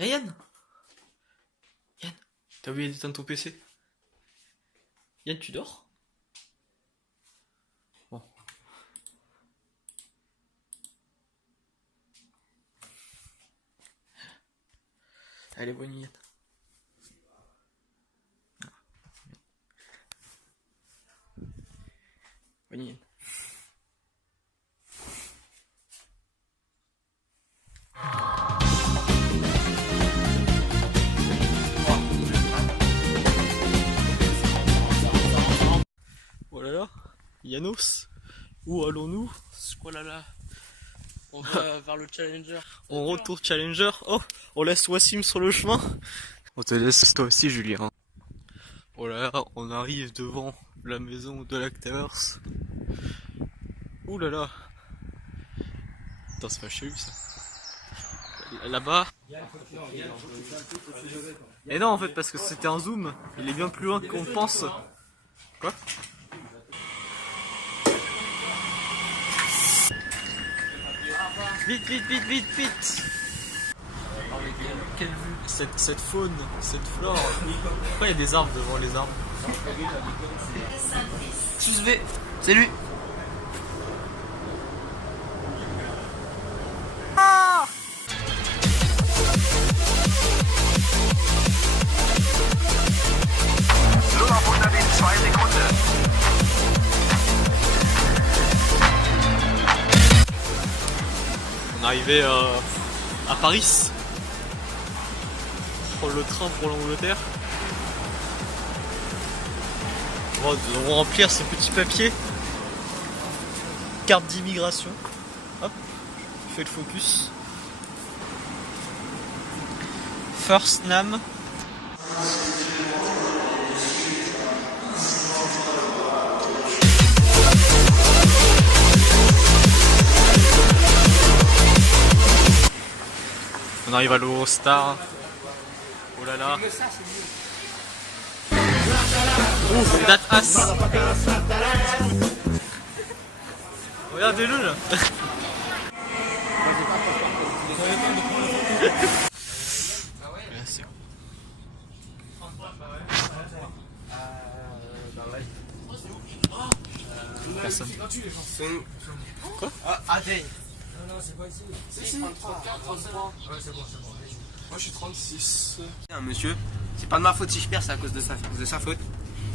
Hey Yann! Yann, t'as oublié d'éteindre ton PC? Yann, tu dors? Bon. Allez, bonne nuit Yann. Bonne nuit Yann. Oh là là, Yanos, où allons-nous? Oh là là, on va vers le Challenger. On retourne Challenger. Oh, on laisse Wassim sur le chemin. On te laisse toi aussi Julien. Oh là là, on arrive devant la maison de l'Actors. Ouh là là. Attends, c'est pas chez lui ça. Là-bas. Et non en fait parce que c'était un zoom. Il est bien plus loin qu'on pense. Quoi? Vite, vite, vite, vite, vite! Quelle vue! Cette faune, cette flore. Pourquoi il y a des arbres devant les arbres? Tous V, c'est lui. Nur noch 100 in 2 Sekunden. On est arrivé à Paris. Prendre le train pour l'Angleterre. Bon, nous devons remplir ce petit papier. Carte d'immigration. Hop, je fais le focus. First name. On arrive à l'Eurostar. Oh là là. Ouf, that ass. Regardez-le là. Bien sûr. Personne. Quoi? Ah, Dane. Non, c'est pas ici. Si, 33. Ouais, c'est bon. Moi je suis 36. Un monsieur, c'est pas de ma faute si je perds, c'est à cause de sa faute.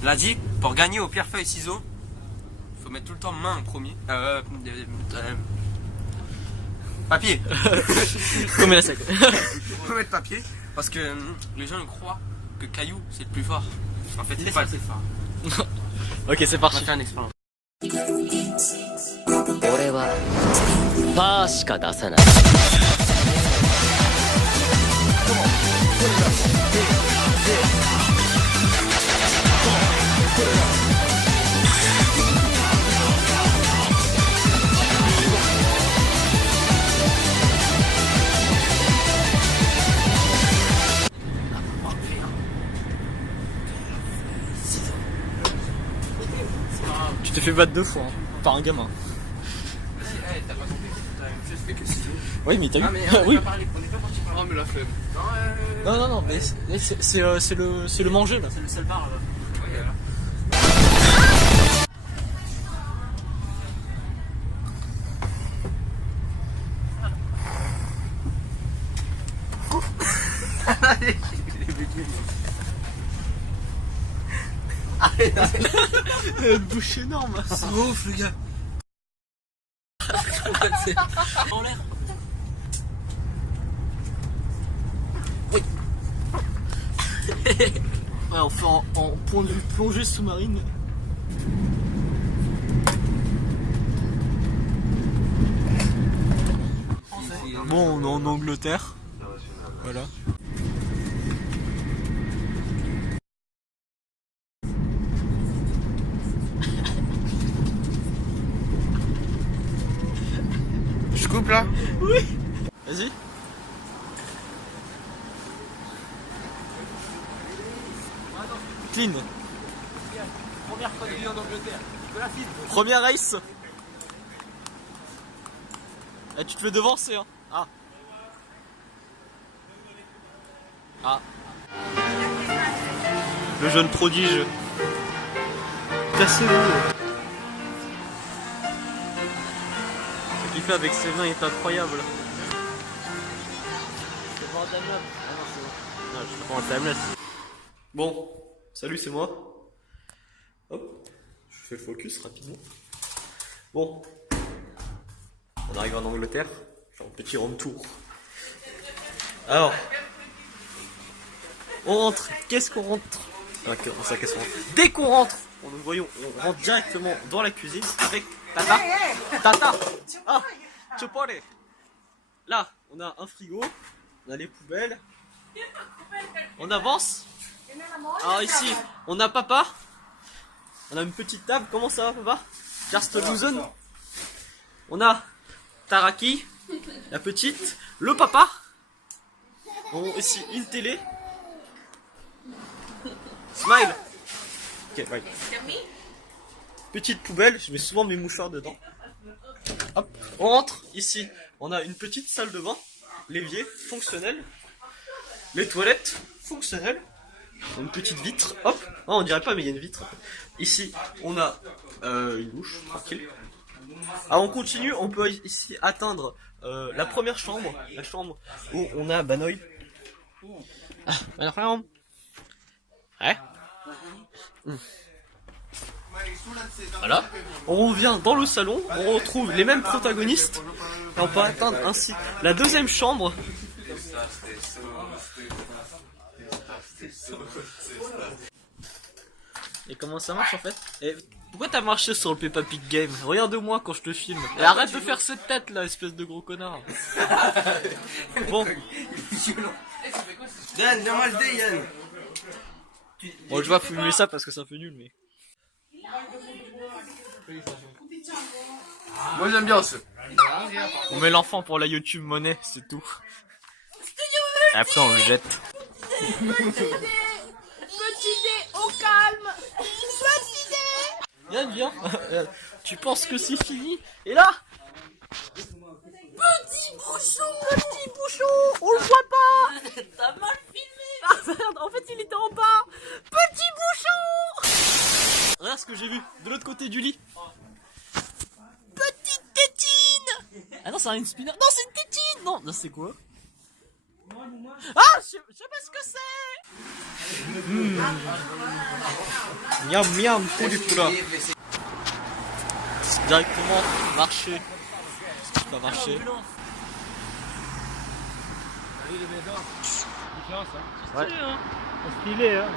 Il a dit, pour gagner au pierre feuille ciseaux, il faut mettre tout le temps main en premier. Papier. Combien ça? Il faut mettre papier, parce que les gens ils croient que caillou c'est le plus fort. En fait, c'est pas le plus fort. Ok, c'est On va parti. faire une expérience. 俺はパーしか出さない Tu t'es fait battre 2 fois hein, par un gamin. T'as pas compris, t'as juste fait que ciseaux. Oui, mais t'as vu? Ah, mais Oui. on a parlé, on est pas parti par là. Oh, mais la flemme. Non, mais c'est le manger là. C'est le seul bar là. Ouais, là. Une bouche énorme. C'est ouf le gars. En l'air. Ouais, on fait en point de vue plongée sous-marine. Bon, on est en Angleterre. Voilà. Je coupe là. Oui. Vas-y. Clean. Première fois de vie en Angleterre. De la file. Première race. Eh, tu te fais devancer hein. Ah. Ah. Le jeune prodige. Cassez-vous. Ce qu'il fait avec ses mains est incroyable. Je prends un timelapse. Ah non, c'est bon. Non, je prends un timelapse. Bon, salut, c'est moi. Hop, je fais le focus rapidement. Bon, on arrive en Angleterre. Je fais un petit round tour. Alors, on rentre. Qu'est-ce qu'on rentre? Qu'est-ce qu'on rentre? Dès qu'on rentre, nous voyons, on rentre directement dans la cuisine avec Tata. Tata. Ah, tu parles. Là, on a un frigo, on a les poubelles. On avance. Alors ici, on a papa. On a une petite table. Comment ça va, papa? Just Lusen. On a Taraki, la petite, le papa. On a ici une télé. Smile. Ok, bye. Petite poubelle, je mets souvent mes mouchoirs dedans. Hop, on rentre ici. On a une petite salle de bain, l'évier fonctionnel, les toilettes fonctionnelles, une petite vitre. Hop, non, on dirait pas, mais il y a une vitre. Ici, on a une douche, tranquille. Ah, on continue, on peut ici atteindre la première chambre, la chambre où on a Banoï. Ouais. Voilà. On revient dans le salon, on retrouve les mêmes protagonistes. Et on peut atteindre ainsi la deuxième chambre. Et comment ça marche en fait? Et pourquoi t'as marché sur le Peppa Pig Game? Regarde-moi quand je te filme. Et arrête de faire cette tête là, espèce de gros connard. Bon. Yann, viens m'acheter, Yann. Bon, je vais filmer ça parce que c'est un peu nul, mais. Moi j'aime bien ce. On met l'enfant pour la YouTube monnaie, c'est tout. Et après on le jette. Petite idée, au calme. Petite idée. Viens, viens. Tu penses que c'est fini? Et là, Petit bouchon, on le voit pas. T'as mal filmé. Ah merde, en fait il était en bas. Petit bouchon. regarde ce que j'ai vu de l'autre côté du lit. Petite tétine. Ah non, c'est une spinner. Non, c'est une tétine. Non, c'est quoi? Ah, je sais pas ce que c'est. Miam miam, poulipula. Directement marcher. Ça va marcher. Ouais. Stylé, hein.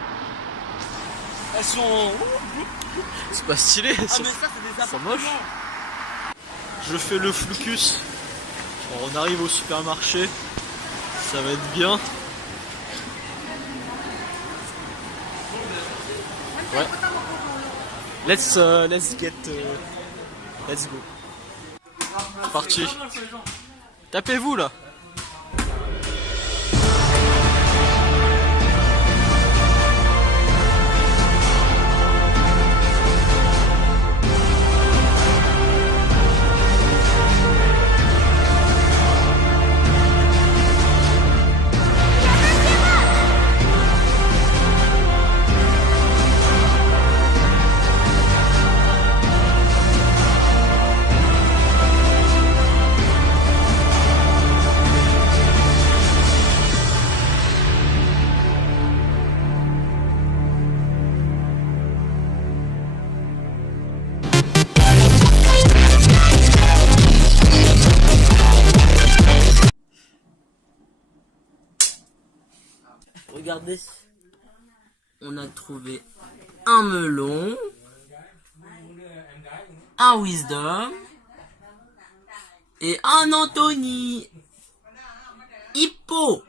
Elles sont. C'est pas stylé. Ah, mais ça, c'est des sont moches. Je fais le flucus. Bon, on arrive au supermarché. Ça va être bien. Ouais. Let's get. Let's go. C'est parti. Tapez-vous là. Regardez, on a trouvé un melon, un wisdom et un Anthony. Hippo.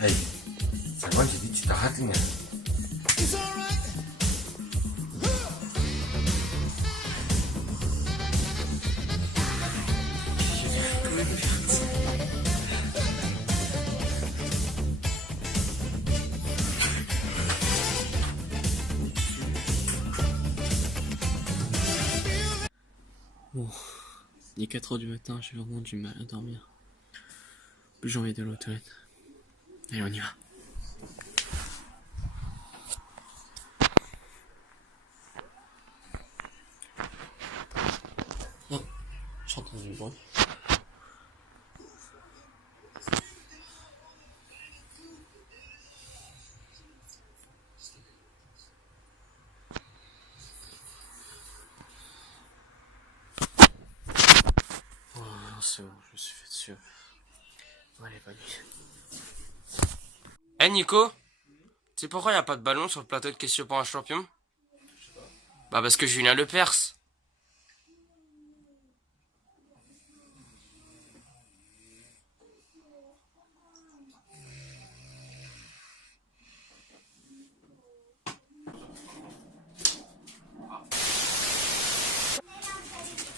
Hey, c'est moi j'ai dit tu t'arrêtes, hein. Bon, il est 4h du matin, j'ai vraiment du mal à dormir. Plus j'ai envie d'aller aux toilettes. Allez, on y va. Oh, j'ai entendu du bruit. C'est bon, je me suis fait dessus. Allez, bonne nuit. Eh Nico, tu sais pourquoi y a pas de ballon sur le plateau de questions pour un champion? Bah parce que Julien Lepers.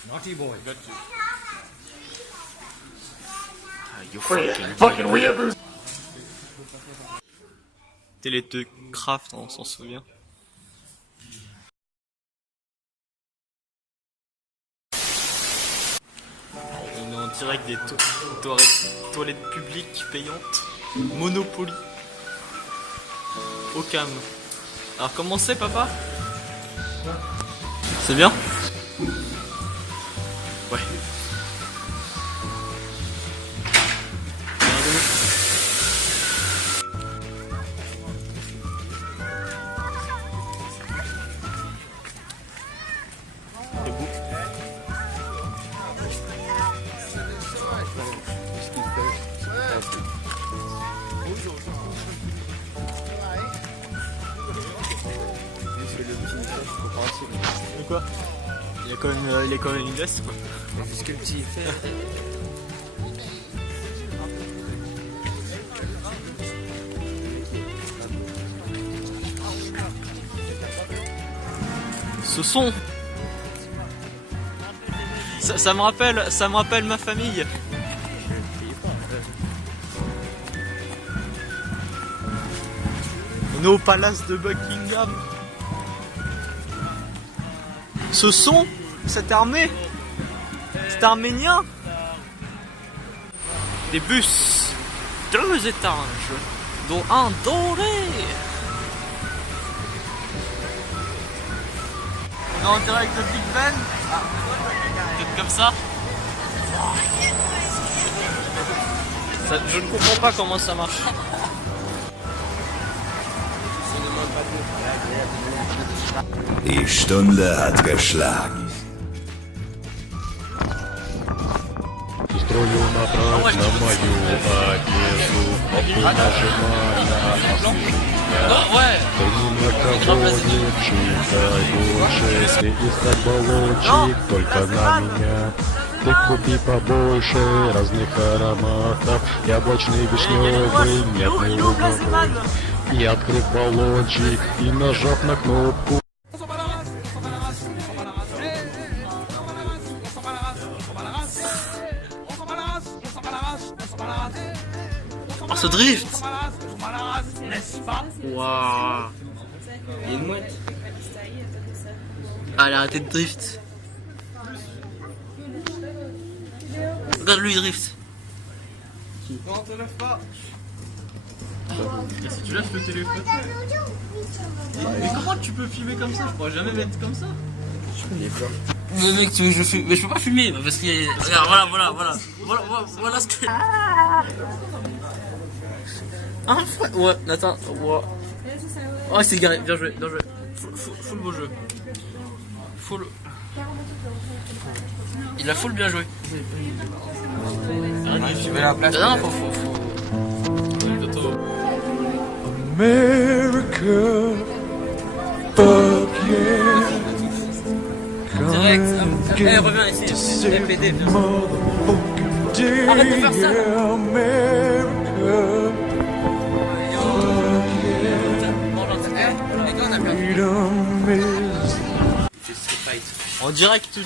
Naughty boy. You fucking weird. Télé de Craft, on s'en souvient. On est en direct des toilettes publiques payantes. Monopoly. Ocam. Alors comment c'est papa? C'est bien? Ouais. C'est beau. De quoi? Il est quand même une veste quoi. C'est ce que le petit fait. Ce son, ça me rappelle ma famille. On est au palace de Buckingham. Ce son, cette armée, c'est arménien. Des bus, 2 étages, dont un doré. On est en direct de Big Ben. Peut-être comme ça. Je ne comprends pas comment ça marche. Die Stunde hat geschlagen. Строю направо на мою одежду, нажимая ты на кого не читай больше, ты искать баллончик только на меня. Ты купи побольше разных ароматов, яблочный, вишневый, медный, луговой. И открыв баллончик и нажав на кнопку. Oh ce drift! Waouh! Il y a une mouette. Ah, elle a arrêté de drift. Regarde lui il drift. Non, te lève pas. Et si tu lâches le téléphone. Mais comment tu peux filmer comme ça? Je pourrais jamais mettre comme ça. Mais mec, tu veux que je filme? Mais je peux pas filmer parce que. Regarde, voilà ce que. Ah frère. Ouais, attends. Ouais. Oh c'est garé, bien joué, bien joué. Full beau jeu. Full. Il a full bien joué. Tu veux la place? Non, faut. America, fuck yeah. Direct, allez reviens ici, MPD, viens. Arrête de faire ça. En direct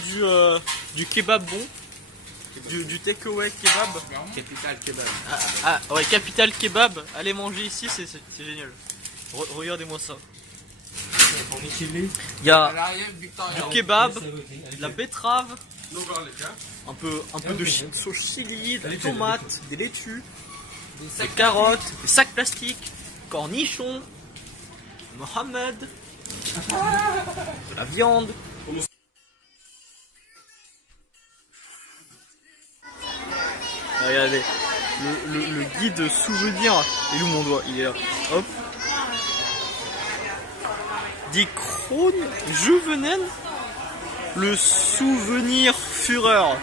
du kebab bon, du takeaway kebab. Capital Kebab. Ah ouais, Capital Kebab. Allez manger ici, c'est génial. Regardez-moi ça. Il y a du kebab, de la betterave, Un peu de sauce chili, de la tomate, des laitues, des carottes, des sacs plastiques, cornichons, Mohamed, de la viande. Regardez, le guide souvenir. Il est où mon doigt? Il est là. Hop. Die Kron Juvenen. Le souvenir Führer.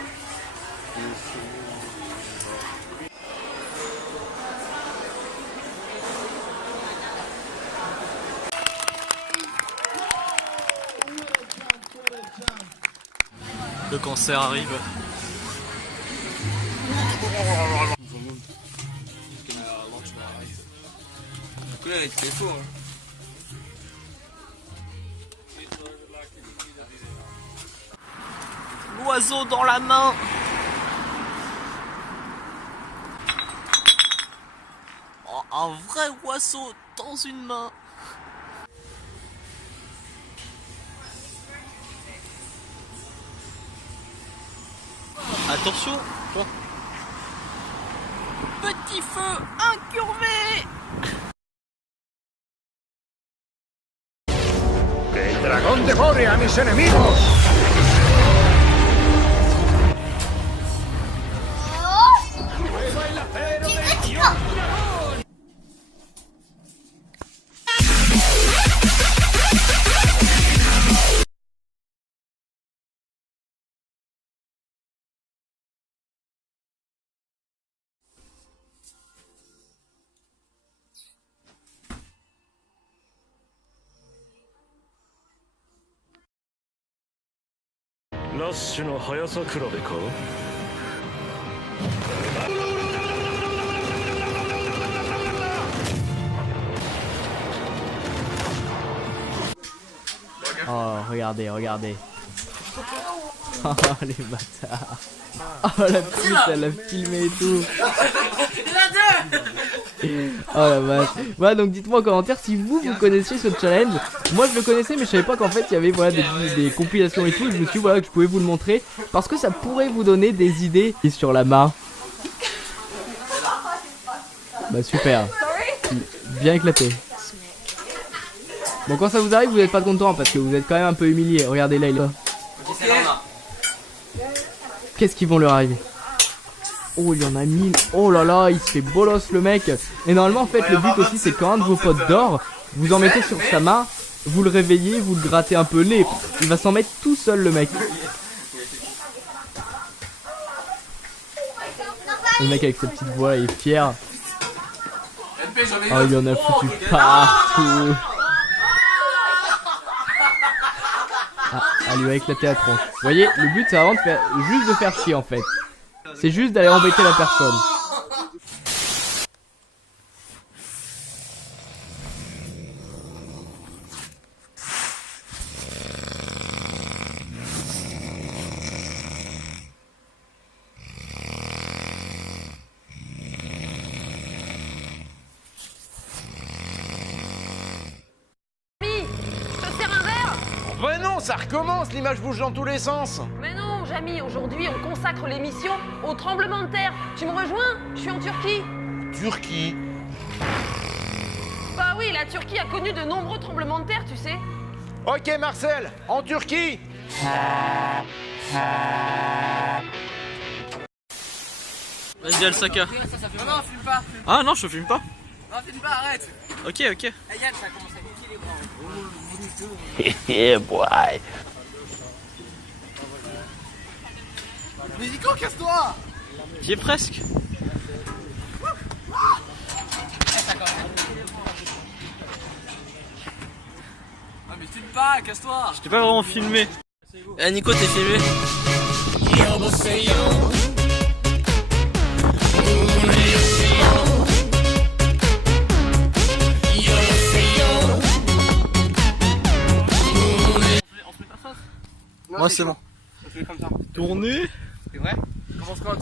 Le cancer arrive. C'est faux, hein. L'oiseau dans la main. Oh, un vrai oiseau dans une main. Attention. Oh. Petit feu incurvé. ¡El dragón devore a mis enemigos! Oh, regardez, regardez. Oh, les bâtards. Oh, la petite, elle a filmé et tout. Oh la vache. Voilà, donc dites-moi en commentaire si vous connaissiez ce challenge. Moi je le connaissais, mais je savais pas qu'en fait il y avait voilà, des compilations et tout. Et je me suis dit voilà, que je pouvais vous le montrer parce que ça pourrait vous donner des idées. Et sur la main. Bah super. Bien éclaté. Bon, quand ça vous arrive, vous n'êtes pas content parce que vous êtes quand même un peu humilié. Regardez là, il est là. Qu'est-ce qu'ils vont leur arriver? Oh, il y en a 1000. Oh là là, il se fait bolos le mec. Et normalement, en fait, le but aussi, c'est quand un de vos potes dort, vous en mettez sur sa main, vous le réveillez, vous le grattez un peu laid. Il va s'en mettre tout seul, le mec. Le mec avec sa petite voix, il est fier. Oh, il y en a foutu partout. Ah, elle lui a éclaté la tronche. Vous voyez, le but c'est vraiment de faire, juste de faire chier en fait. C'est juste d'aller embêter la personne. Ouais non, ça recommence, l'image bouge dans tous les sens. Mais non, Jamy, aujourd'hui on consacre l'émission au tremblement de terre. Tu me rejoins? Je suis en Turquie. Turquie? Bah oui, la Turquie a connu de nombreux tremblements de terre, tu sais. Ok Marcel, en Turquie. Vas-y Alsaka. Non, non, filme pas. Ah non, je filme pas. Non, filme pas, arrête. Ok, ok. Yann, ça commence à niquer les bras. Yeah, boy. Mais Nico, casse-toi. J'y ai presque. Ah mais filme pas, casse-toi. Je t'ai pas vraiment filmé. Eh Nico, t'es filmé? Moi c'est bon. On fait comme ça. Tournez. C'est vrai? Commence quand?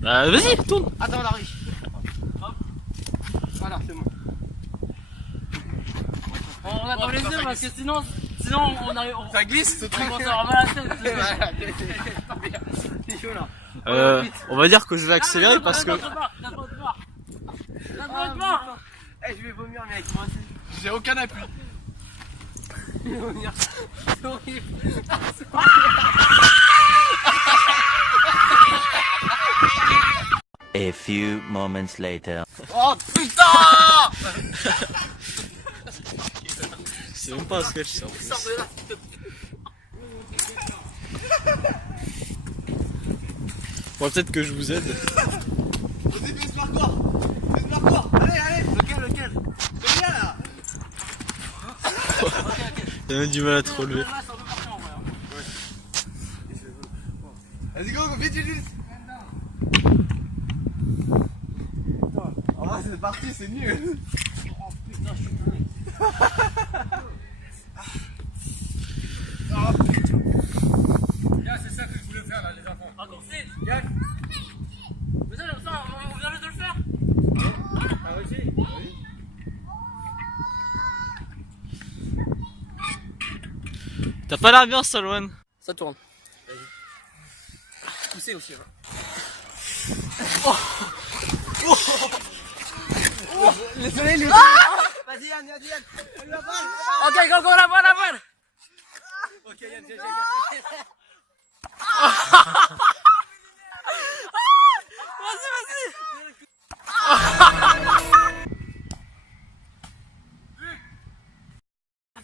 Bah vas-y, tourne. Attends, Larry. Hop. Voilà, c'est bon. On attend les yeux parce que sinon sinon on arrive. Ça glisse, ce truc. On va avoir mal à la tête. C'est chaud là. On va dire que je vais accélérer parce que... Eh, je vais vomir, mec. J'ai aucun appui. Je vais vomir. C'est horrible. A few moments later. Oh putain! C'est même pas un sketch ça. Sors de là, s'il te plaît. Bon, peut-être que je vous aide. Vas-y, fais ce parcours. Fais ce parcours. Allez, allez. Lequel? Celui-là là. T'as même du mal à te relever. Vas-y, go, vite. En vrai, c'est parti, c'est nul. Oh putain, je suis plus. Là, c'est ça que je voulais faire là, les enfants. Raccourci. Yann. Mais ça, on vient juste de le faire. Ah, vas-y. T'as pas l'air bien, Salwan. Ça tourne. Poussez aussi. Hein. Le soleil, lui. Vas-y, Yann. Ok, go, la balle. Ok, Yann, tiens. Vas-y.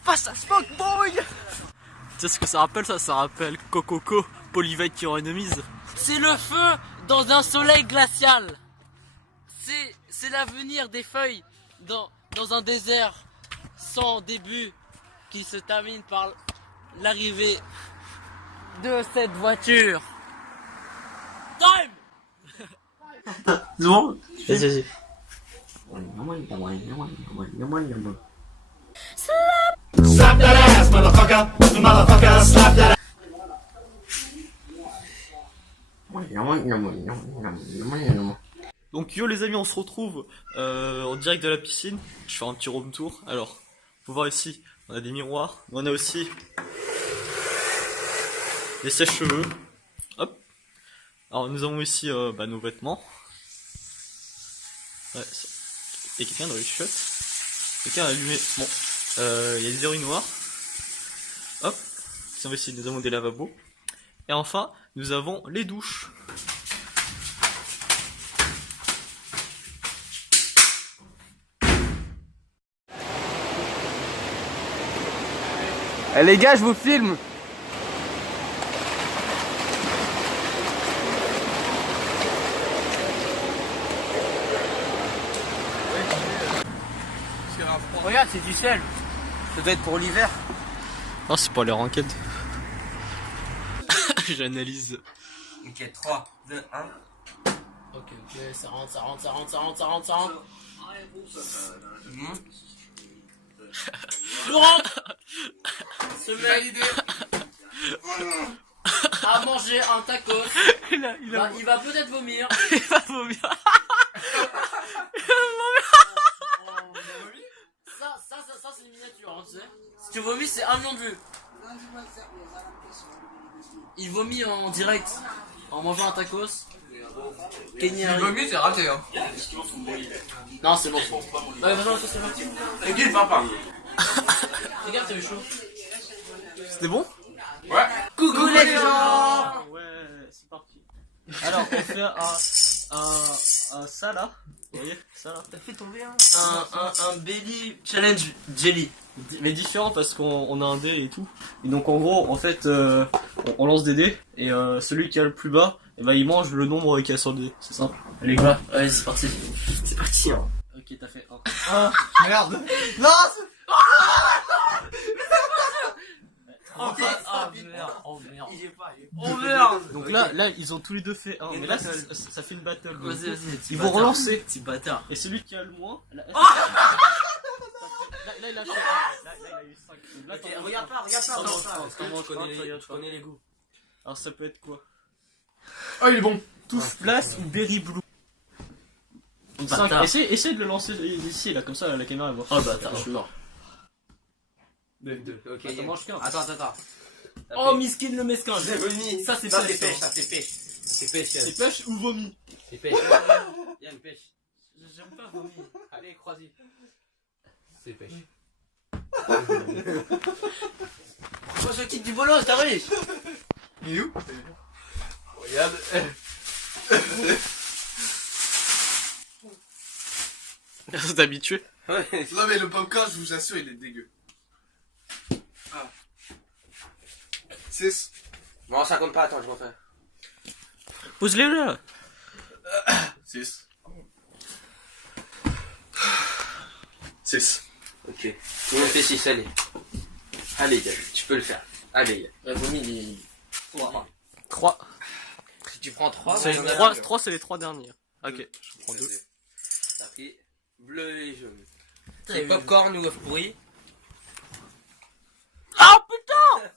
Passe à Smoke Boy. Tu sais ce que ça rappelle ça? Ça rappelle Coco, Polyvite qui renamise. C'est le feu dans un soleil glacial. C'est l'avenir des feuilles dans un désert sans début qui se termine par l'arrivée de cette voiture. Time! Non. Vas-y. Slap that ass, motherfucker. Motherfucker, slap that ass. Donc yo les amis, on se retrouve en direct de la piscine. Je fais un petit room tour. Alors, faut voir ici, on a des miroirs, mais on a aussi des sèche-cheveux. Hop. Alors nous avons ici nos vêtements. Ouais, et quelqu'un dans les chiottes. Quelqu'un a allumé. Bon, il y a des urinoirs. Hop. Ici nous avons des lavabos. Et enfin, nous avons les douches. Eh les gars, je vous filme. Regarde, c'est du sel. Ça doit être pour l'hiver. Non, c'est pas les ranquettes. J'analyse. Ok, 3, 2, 1. Ok, ça rentre. Laurent se met à manger un tacos. Il va peut-être vomir. Il va vomir. Ça c'est une miniature, hein, tu sais. Si tu vomis, c'est 1 million de vues. Il vomit en direct en mangeant un tacos. Kenny arrive. Vomi, c'est raté, hein. Non, c'est bon. Ouais, vas-y, c'est parti. T'inquiète, papa. Regarde, t'as eu chaud. C'était bon? Ouais. Coucou les gens. Ouais, c'est parti. Alors, on fait un ça là. Vous voyez, ça là. T'as fait tomber un belly challenge jelly. Mais différent parce qu'on a un dé et tout. Et donc en gros, en fait, on lance des dés. Et celui qui a le plus bas, et ben, il mange le nombre qu'il y a sur le dé. C'est simple. Allez, quoi? Allez, c'est parti. C'est parti, hein. Ok, t'as fait 1. Ah, merde. Non, Oh merde. Il est pas. Oh merde. Donc là, ils ont tous les deux fait 1. Mais là, ça fait une battle. Vas-y. Ils vont relancer. Petit bâtard. Et celui qui a le moins. Là, il a fait 1. Là, il a eu 5. Là, Regarde pas. Comment Je connais les goûts. Alors, ça peut être quoi? oh, il est bon. Touche place ou Berry Blue? 5. Essaye de le lancer ici, là, comme ça, la caméra elle voit. Oh bâtard, je suis mort. 2. Ok. Attends, mange qu'un. Attends. Oh, miskin le mesquin. J'ai vomi. Ça, c'est Non, pêche. c'est pêche, ça, c'est pêche. C'est pêche. C'est pêche ou vomi? C'est pêche. Il y a une pêche. J'aime pas vomi. Allez, croisez. C'est pêche. Moi, je quitte du bolos, t'as vu? Il est où? Regarde. C'est habitué. Ouais. Non mais le popcorn, je vous assure, il est dégueu. 6. Bon, ça compte pas, attends, je refais. Pose-les là. 6. 6. Ok. Tout le monde fait 6, allez. Allez, Gaël, tu peux le faire. Allez, Gaël. Vomi, il est. 3. Si tu prends 3, C'est 3, c'est les 3 derniers. Ok, je prends 2. T'as pris bleu et jaune. C'est popcorn ou œuf pourri. Oh putain!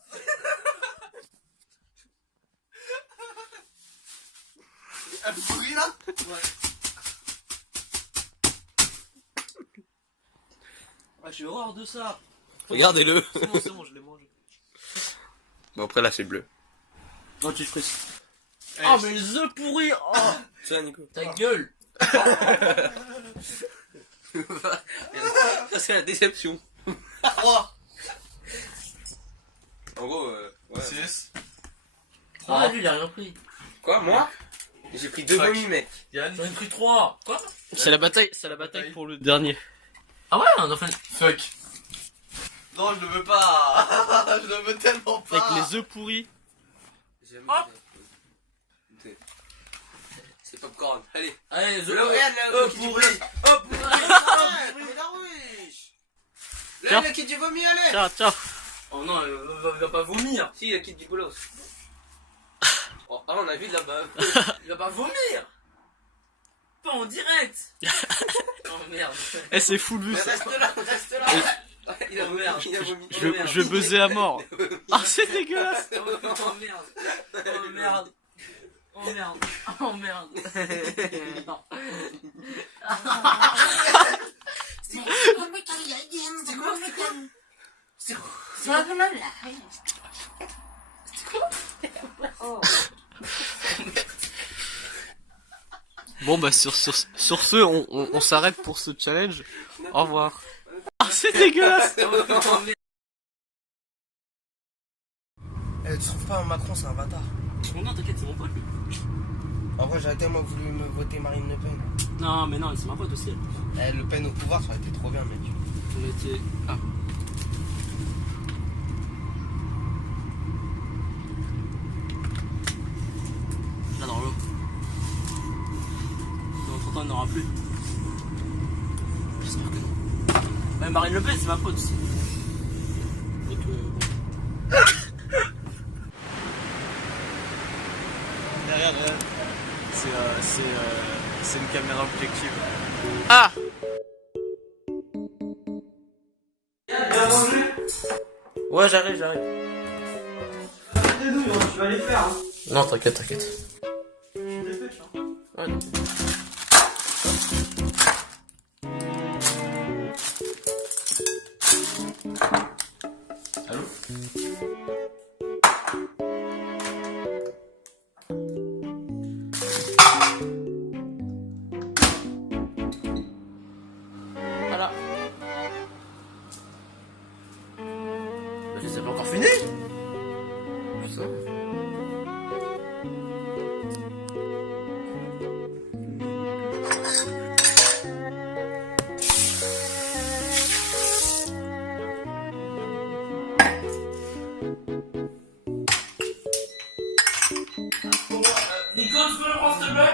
Un pourri là? Ouais. Ah, j'ai horreur de ça. Regardez-le. C'est bon, je l'ai mangé. Bon, après là, c'est bleu. Oh, tu fais ça. Oh, mais les œufs pourris! Oh! Ça, Nico. Ta gueule! Ça, c'est la déception. 3. En gros, ouais. 6. Ah, lui, il a rien pris. Quoi, moi? J'ai pris 2 vomis, mec. J'en ai pris 3. Quoi? C'est la bataille pour le dernier. Ah ouais, on a fait. Fuck. Non, je ne veux pas. Je ne veux tellement pas. Avec les œufs pourris. Hop. C'est popcorn. Allez. Allez, le pourri. Hop, Tiens. le kit du vomi, allez. Tiens. Oh non, il va pas vomir. Si, le kit du bolos. Oh, ah, on a vu là-bas. Il va pas vomir. Pas en direct. Oh merde. Eh, c'est full vue ça. Reste là. Il a vomi. Je vais buzzer à mort. Ah, c'est dégueulasse. Oh merde. Oh merde. Oh merde. Non. Bon bah sur ce on s'arrête pour ce challenge. Au revoir. Ah, c'est dégueulasse. Tu trouves pas Macron, c'est un bâtard? Non, t'inquiète, c'est mon pote lui. En vrai, j'aurais tellement voulu me voter Marine Le Pen. Non, mais non, c'est ma pote aussi. Le Pen au pouvoir, ça aurait été trop bien, mec. Mais t'es. Ah. Là dans l'eau. Dans 30 ans, il n'y en aura plus. J'espère que non. Mais Marine Le Pen, c'est ma pote aussi. Donc, bon. Derrière, c'est une caméra objective. Ah! Ouais, j'arrive. Tu vas les faire. Hein. Non, t'inquiète. Ouais. Allô? Voilà. C'est pas encore fini? Putain. Nico, tu peux le prendre s'il te plaît?